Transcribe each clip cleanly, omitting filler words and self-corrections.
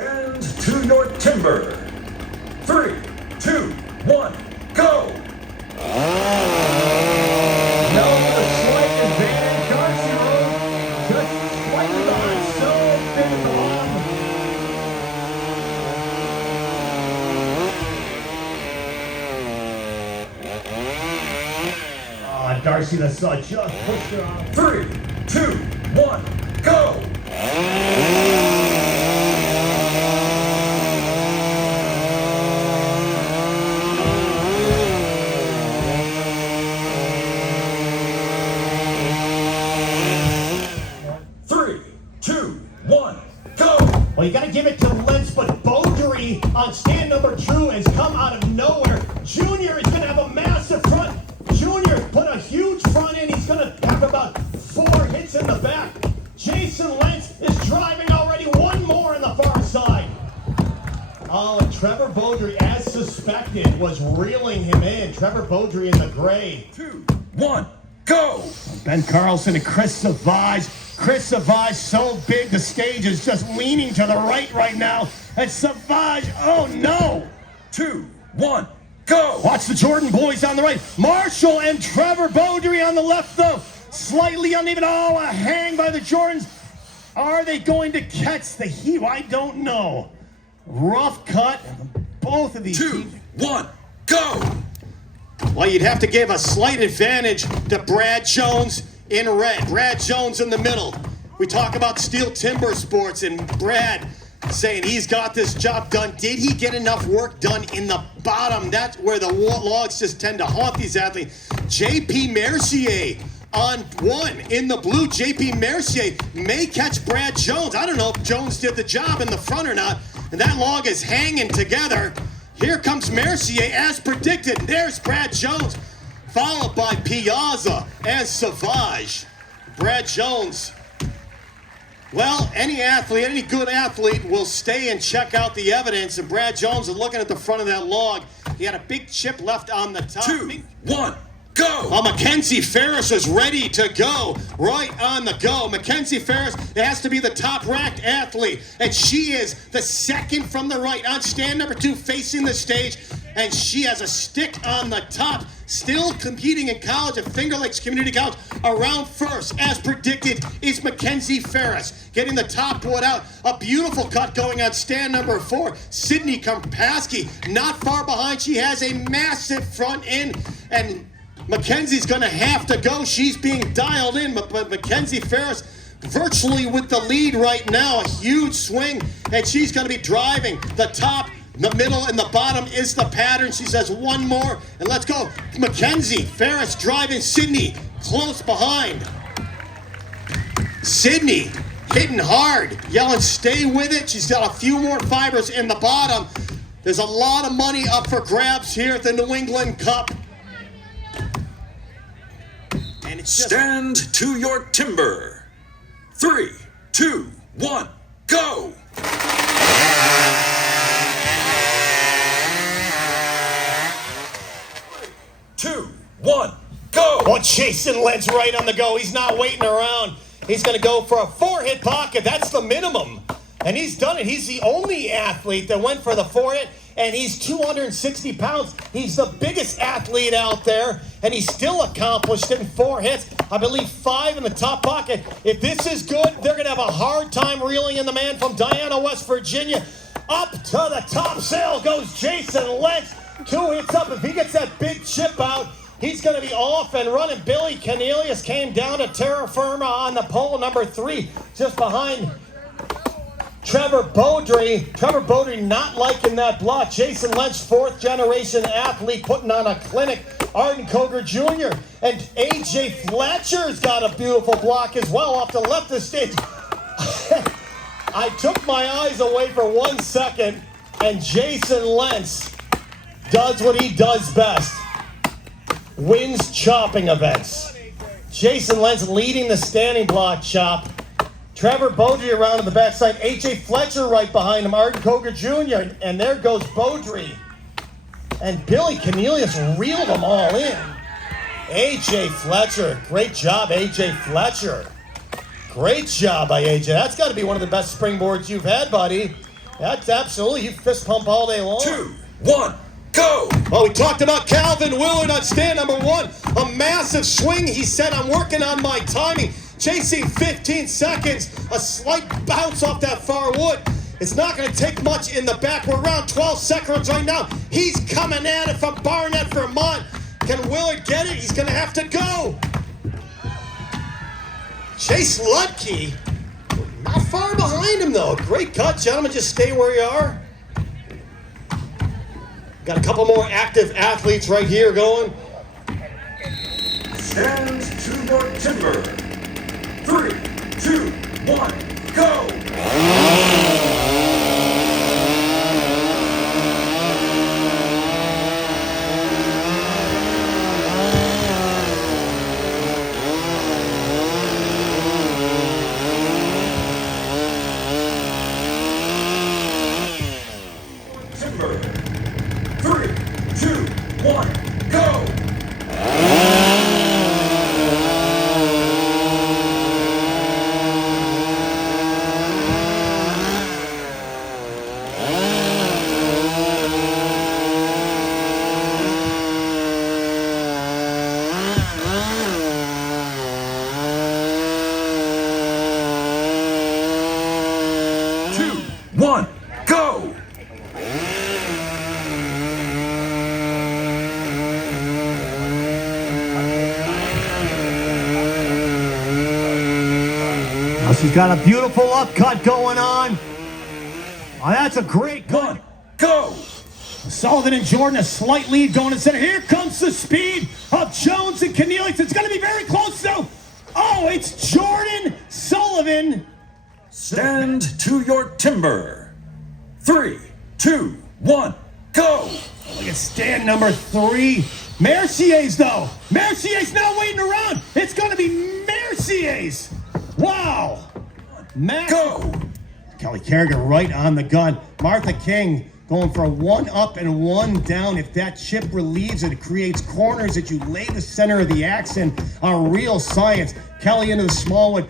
Stand to your timber. 3, 2, 1, go! Now with a slight advantage, Darcy Road just slightly behind, so big at the bottom. Darcy the saw just pushed her off. 3, 2, 1, go! Well, you got to give it to Lentz, but Beaudry on stand number 2 has come out of nowhere. Junior is going to have a massive front. Junior put a huge front in. He's going to have about 4 hits in the back. Jason Lentz is driving already. One more on the far side. Oh, and Trevor Beaudry, as suspected, was reeling him in. Trevor Beaudry in the gray. 2, 1, go! Ben Carlson and Chris Savage. Chris Savage so big the stage is just leaning to the right now. And Savage, oh no! 2, 1, go! Watch the Jordan boys on the right. Marshall and Trevor Beaudry on the left though. Slightly uneven. Oh, a hang by the Jordans. Are they going to catch the heat? I don't know. Rough cut. Both of these 2, 1, go! Well, you'd have to give a slight advantage to Brad Jones in red. Brad Jones in the middle. We talk about steel timber sports and Brad saying he's got this job done. Did he get enough work done in the bottom? That's where the logs just tend to haunt these athletes. JP Mercier on 1 in the blue. JP Mercier may catch Brad Jones. I don't know if Jones did the job in the front or not. And that log is hanging together. Here comes Mercier as predicted. There's Brad Jones, followed by Piazza and Savage. Brad Jones. Well, any good athlete will stay and check out the evidence. And Brad Jones is looking at the front of that log. He had a big chip left on the top. 2, 1, go! Well, Mackenzie Ferris is ready to go. Right on the go. Mackenzie Ferris has to be the top-ranked athlete. And she is the second from the right on stand number 2 facing the stage. And she has a stick on the top. Still competing in college at Finger Lakes Community College. Around first, as predicted, is Mackenzie Ferris. Getting the top board out. A beautiful cut going on stand number 4. Sydney Karpaski not far behind. She has a massive front end. And Mackenzie's going to have to go. She's being dialed in. But Mackenzie Ferris virtually with the lead right now. A huge swing. And she's going to be driving the top. The middle and the bottom is the pattern. She says one more, and let's go. Mackenzie Ferris driving. Sydney close behind. Sydney hitting hard, yelling, stay with it. She's got a few more fibers in the bottom. There's a lot of money up for grabs here at the New England Cup. And it's stand to your timber. 3, 2, 1, go! 2, 1, go! Oh, Jason Lentz right on the go. He's not waiting around. He's going to go for a 4-hit pocket. That's the minimum. And he's done it. He's the only athlete that went for the 4-hit, and he's 260 pounds. He's the biggest athlete out there, and he still accomplished it in 4 hits. I believe 5 in the top pocket. If this is good, they're going to have a hard time reeling in the man from Diana, West Virginia. Up to the top sail goes Jason Lentz. 2 hits up. If he gets that big chip out, he's going to be off and running. Billy Cornelius came down to terra firma on the pole number 3, just behind Trevor Beaudry. Trevor Beaudry not liking that block. Jason Lentz, 4th generation athlete, putting on a clinic. Arden Koger Jr. and AJ Fletcher's got a beautiful block as well off the left of the stage. I took my eyes away for 1 second, and Jason Lentz does what he does best. Wins chopping events. Jason Lentz leading the standing block chop. Trevor Beaudry around on the backside. AJ Fletcher right behind him. Arden Koger Jr. And there goes Beaudry. And Billy Cornelius reeled them all in. AJ Fletcher. Great job, AJ Fletcher. Great job by AJ. That's got to be one of the best springboards you've had, buddy. That's absolutely, you fist pump all day long. 2, 1, go! Well, we talked about Calvin Willard on stand number 1. A massive swing. He said, I'm working on my timing. Chasing 15 seconds. A slight bounce off that far wood. It's not going to take much in the back. We're around 12 seconds right now. He's coming at it from Barnett, Vermont. Can Willard get it? He's going to have to go. Chase Lutke, not far behind him, though. Great cut, gentlemen. Just stay where you are. Got a couple more active athletes right here going. Stand to your timber. 3, 2, 1, go! Timber. 3, 2, 1, go! 2, 1, go! Now she's got a beautiful upcut going on. Oh, that's a great cut. 1, go! Sullivan and Jordan a slight lead going to center. Here comes the speed of Jones and Cornelius. It's going to be very close though. Oh, it's Jordan Sullivan. Stand to your timber. 3, 2, 1, go! Look at stand number 3. Mercier's though. Mercier's not waiting around. It's going to be Mercier's. Wow. Max. Go! Kelly Kerrigan right on the gun. Martha King going for a 1 up and 1 down. If that chip relieves it, it creates corners that you lay the center of the axe in. A real science. Kelly into the small one.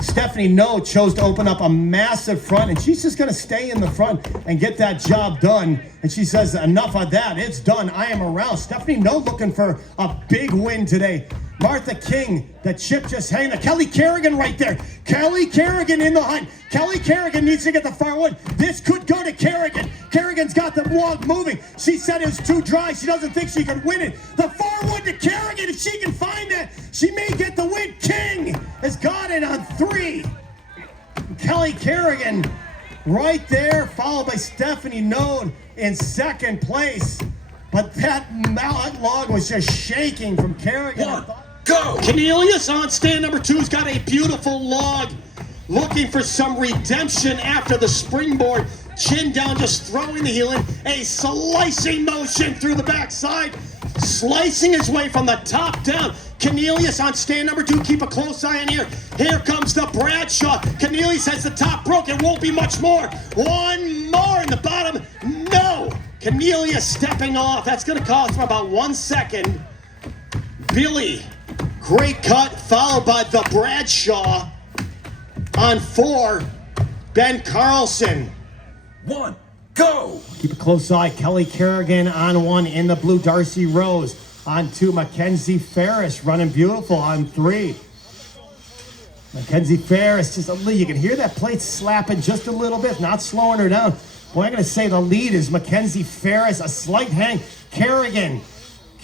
Stephanie No chose to open up a massive front, and she's just going to stay in the front and get that job done. And she says, enough of that. It's done. I am around. Stephanie No looking for a big win today. Martha King, the chip just hanging there. Kelly Kerrigan right there. Kelly Kerrigan in the hunt. Kelly Kerrigan needs to get the far wood. This could go to Kerrigan. Kerrigan's got the log moving. She said it's too dry. She doesn't think she can win it. The far wood to Kerrigan. If she can find that, she may get the win. King has got it on 3. Kelly Kerrigan right there, followed by Stephanie Node in second place. But that log was just shaking from Kerrigan. 1, go! Cornelius on stand number 2's got a beautiful log. Looking for some redemption after the springboard. Chin down, just throwing the heel in. A slicing motion through the backside. Slicing his way from the top down. Cornelius on stand number 2. Keep a close eye on here. Here comes the Bradshaw. Cornelius has the top broke. It won't be much more. 1 more in the bottom. No! Cornelius stepping off. That's going to cost him about 1 second. Billy, great cut, followed by the Bradshaw on 4. Ben Carlson. 1, go! Keep a close eye. Kelly Kerrigan on 1 in the blue. Darcy Rose on 2. Mackenzie Ferris running beautiful on 3. Mackenzie Ferris just a little. You can hear that plate slapping just a little bit, not slowing her down. Boy, I'm going to say the lead is Mackenzie Ferris. A slight hang. Kerrigan.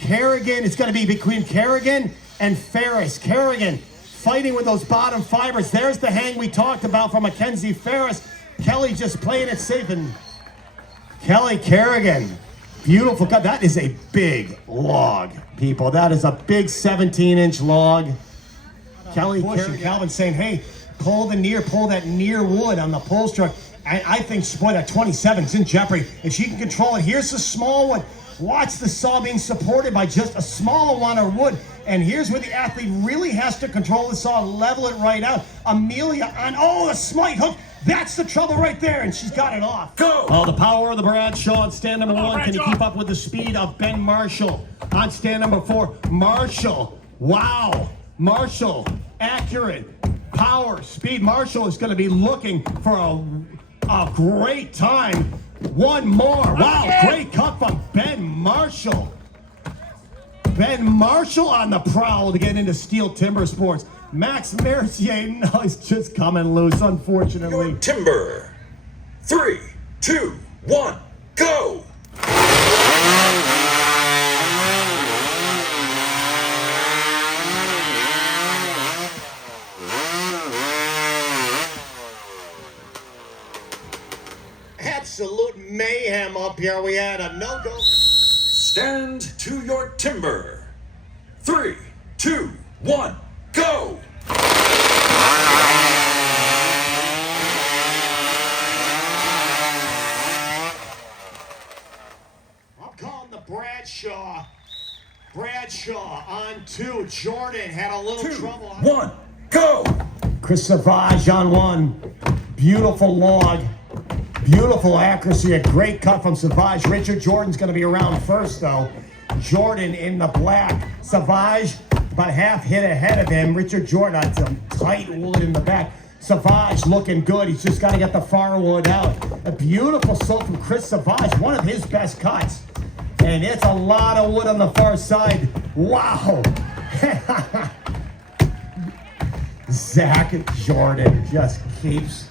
It's going to be between Kerrigan and Ferris. Kerrigan fighting with those bottom fibers. There's the hang we talked about from Mackenzie Ferris. Kelly just playing it safe. And Kelly Kerrigan. Beautiful cut. That is a big log, people. That is a big 17-inch log. Kelly Kerrigan. Calvin saying, hey, pull that near wood on the pull stroke. I think, boy, that 27's in jeopardy. If she can control it, here's the small one. Watch the saw being supported by just a small amount of wood. And here's where the athlete really has to control the saw, level it right out. Amelia on, a slight hook. That's the trouble right there, and she's got it off. Go! Oh, the power of the Bradshaw on stand number 1. Can he keep up with the speed of Ben Marshall on stand number 4? Marshall, wow. Marshall, accurate, power, speed. Marshall is going to be looking for a a great time. One more. Wow, great cut from Ben Marshall. Ben Marshall on the prowl to get into steel timber sports. Max Mercier, no, he's just coming loose, unfortunately. Your timber. 3, 2, 1, go! Absolute mayhem up here. We had a no-go. Stand to your timber. 3, 2, 1, go! I'm calling the Bradshaw. Bradshaw on 2. Jordan had a little 2, trouble. 1, go! Chris Savage on 1. Beautiful log. Beautiful accuracy. A great cut from Savage. Richard Jordan's going to be around first, though. Jordan in the black. Savage about half hit ahead of him. Richard Jordan on some tight wood in the back. Savage looking good. He's just got to get the far wood out. A beautiful slope from Chris Savage. One of his best cuts. And it's a lot of wood on the far side. Wow. Zach Jordan just keeps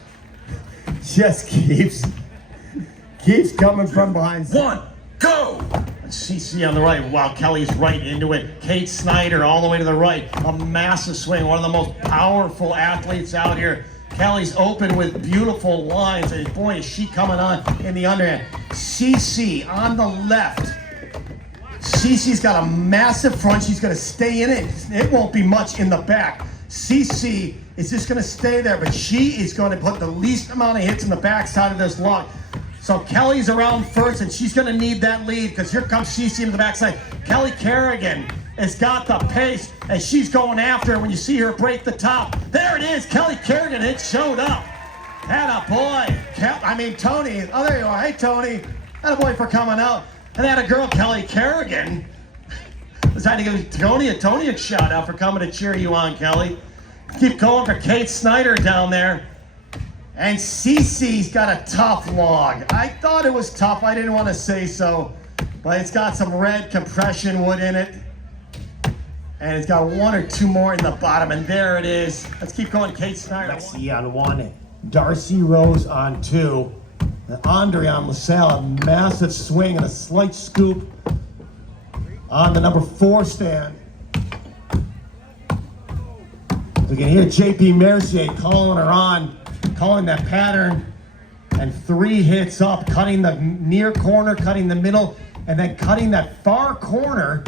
coming from behind. 1, go! CC on the right. Wow, Kelly's right into it. Kate Snyder all the way to the right. A massive swing. One of the most powerful athletes out here. Kelly's open with beautiful lines. And boy, is she coming on in the underhand. CC on the left. CC's got a massive front. She's going to stay in it. It won't be much in the back. CC is just going to stay there, but she is going to put the least amount of hits in the backside of this log. So Kelly's around first, and she's going to need that lead because here comes CC in the backside. Kelly Kerrigan has got the pace, and she's going after her when you see her break the top. There it is, Kelly Kerrigan. It showed up. Had a boy. Tony. Oh, there you are. Hey, Tony. Had a boy for coming out. And had a girl, Kelly Kerrigan. Decided to give Tony a shout out for coming to cheer you on, Kelly. Keep going for Kate Snyder down there. And Cece's got a tough log. I thought it was tough. I didn't want to say so. But it's got some red compression wood in it. And it's got 1 or 2 more in the bottom. And there it is. Let's keep going, Kate Snyder. Lexi on 1. Darcy Rose on 2. And Andre on LaSalle, a massive swing and a slight scoop on the number 4 stand. You can hear JP Mercier calling her on, calling that pattern, and 3 hits up, cutting the near corner, cutting the middle, and then cutting that far corner,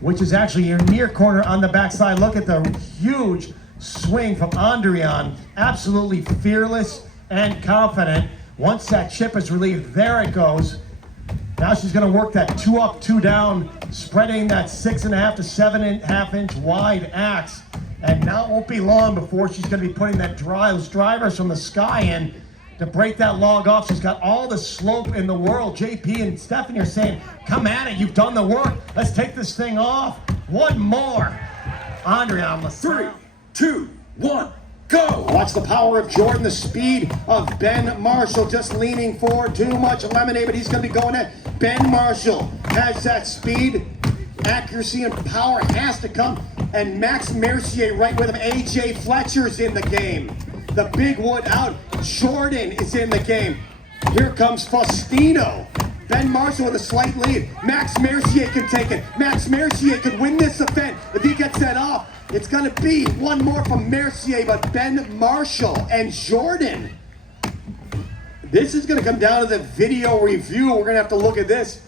which is actually your near corner on the backside. Look at the huge swing from Underhand. Absolutely fearless and confident. Once that chip is relieved, there it goes. Now she's going to work that 2 up, 2 down, spreading that 6.5 to 7.5 inch wide axe. And now it won't be long before she's going to be putting those drivers from the sky in to break that log off. She's got all the slope in the world. JP and Stephanie are saying, come at it, you've done the work. Let's take this thing off. 1 more. Andre on the 3, 2, 1, go! Watch the power of Jordan, the speed of Ben Marshall, just leaning forward. Too much lemonade, but he's going to be going at Ben Marshall. Has that speed, accuracy, and power has to come. And Max Mercier right with him. AJ Fletcher's in the game. The big wood out. Jordan is in the game. Here comes Faustino. Ben Marshall with a slight lead. Max Mercier can take it. Max Mercier could win this event if he gets that off. It's going to be 1 more from Mercier, but Ben Marshall and Jordan. This is going to come down to the video review. We're going to have to look at this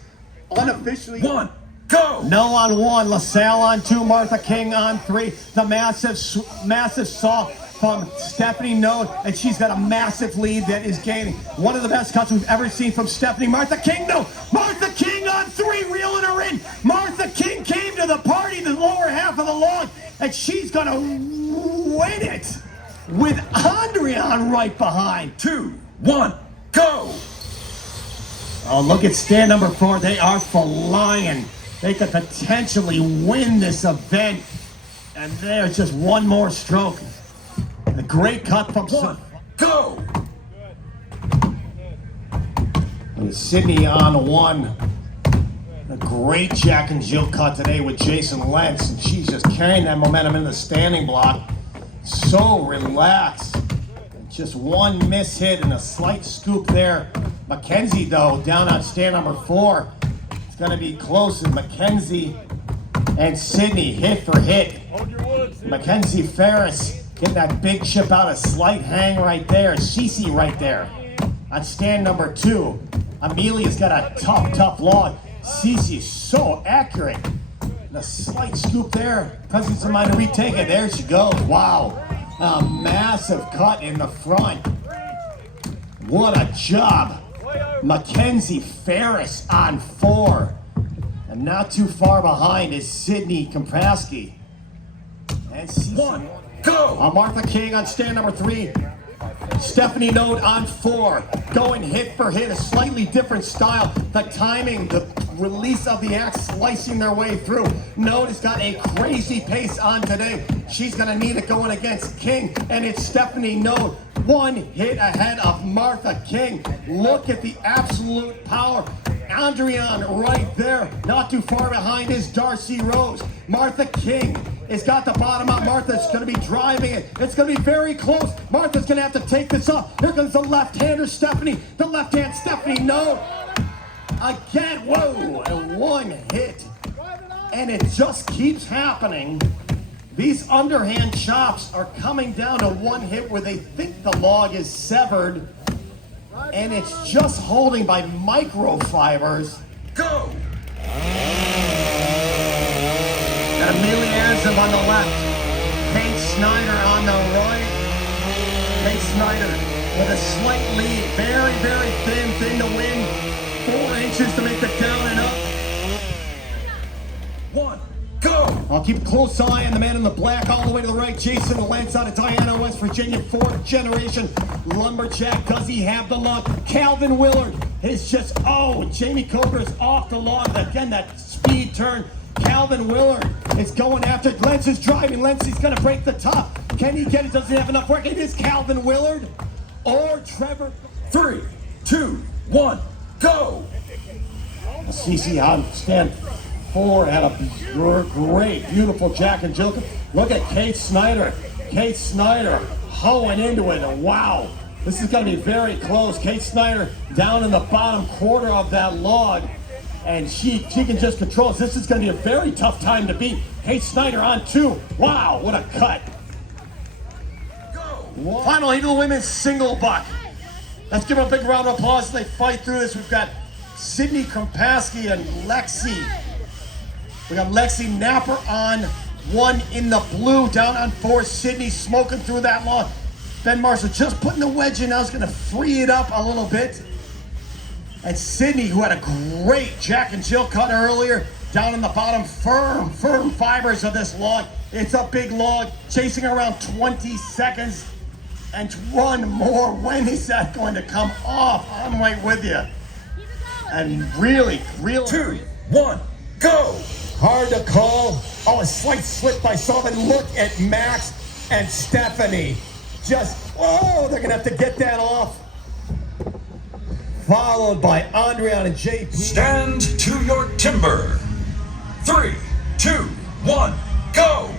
unofficially. 1, go! No on 1, LaSalle on 2, Martha King on 3. The massive saw from Stephanie Note, and she's got a massive lead that is gaining. One of the best cuts we've ever seen from Stephanie. Martha King, no! Martha King on 3, reeling her in. Martha King came to the party, the lower half of the log, and she's gonna win it with Andrian right behind. 2, 1, go! Oh, look at stand number 4. They are flying. They could potentially win this event. And there's just 1 more stroke. A great cut from 1, go! And Sydney on one. A great Jack and Jill cut today with Jason Lentz, and she's just carrying that momentum into the standing block. So relaxed. Just one miss hit and a slight scoop there. Mackenzie, though, down on stand number 4. It's going to be close. And Mackenzie and Sydney hit for hit. Mackenzie Ferris getting that big chip out, a slight hang right there. Cece right there on stand number 2. Amelia's got a tough log. Cece so accurate. And a slight scoop there. Presence of mind to retake it. There she goes. Wow. A massive cut in the front. What a job. Mackenzie Ferris on 4. And not too far behind is Sydney Komprasky. And One, go! Martha King on stand number 3. Stephanie Node on 4. Going hit for hit, a slightly different style. The timing, the release of the axe slicing their way through. Node has got a crazy pace on today. She's going to need it going against King. And it's Stephanie Node. One hit ahead of Martha King. Look at the absolute power. Andrian right there. Not too far behind is Darcy Rose. Martha King has got the bottom up. Martha's going to be driving it. It's going to be very close. Martha's going to have to take this off. Here comes the left-hander, Stephanie. The left-hand Stephanie, no. Again, whoa, and one hit. And it just keeps happening. These underhand chops are coming down to one hit where they think the log is severed. And it's just holding by microfibers. Go! And Amelia Anzim on the left. Kate Snyder on the right. Kate Snyder with a slight lead. Very thin to win. 4 inches to make the down and up. 1, go! I'll keep a close eye on the man in the black all the way to the right. Jason Lentz out of Diana, West Virginia, 4th generation lumberjack. Does he have the log? Calvin Willard is just, Jamie Coger's off the log. Again, that speed turn. Calvin Willard is going after it. Lentz is driving. Lentz is going to break the top. Can he get it? Does he have enough work? It is Calvin Willard or Trevor. 3, 2, 1, go! CC on stand 4 had a great, beautiful Jack and Jill. Look at Kate Snyder. Kate Snyder hoeing into it. Wow. This is going to be very close. Kate Snyder down in the bottom quarter of that log. And she can just control it. This is going to be a very tough time to beat. Kate Snyder on 2. Wow, what a cut. Go! Final heat of the women's single buck. Let's give them a big round of applause as they fight through this. We've got Sydney Komprasky and Lexi. We got Lexi Napper on 1 in the blue, down on 4. Sydney smoking through that log. Ben Marshall just putting the wedge in now is going to free it up a little bit. And Sydney, who had a great Jack and Jill cut earlier, down in the bottom, firm fibers of this log. It's a big log, chasing around 20 seconds. And one more. When is that going to come off? I'm right with you. And really. 2, 1, go! Hard to call. A slight slip by Sullivan. Look at Max and Stephanie. They're going to have to get that off. Followed by Andrian and JP. Stand to your timber. 3, 2, 1, go!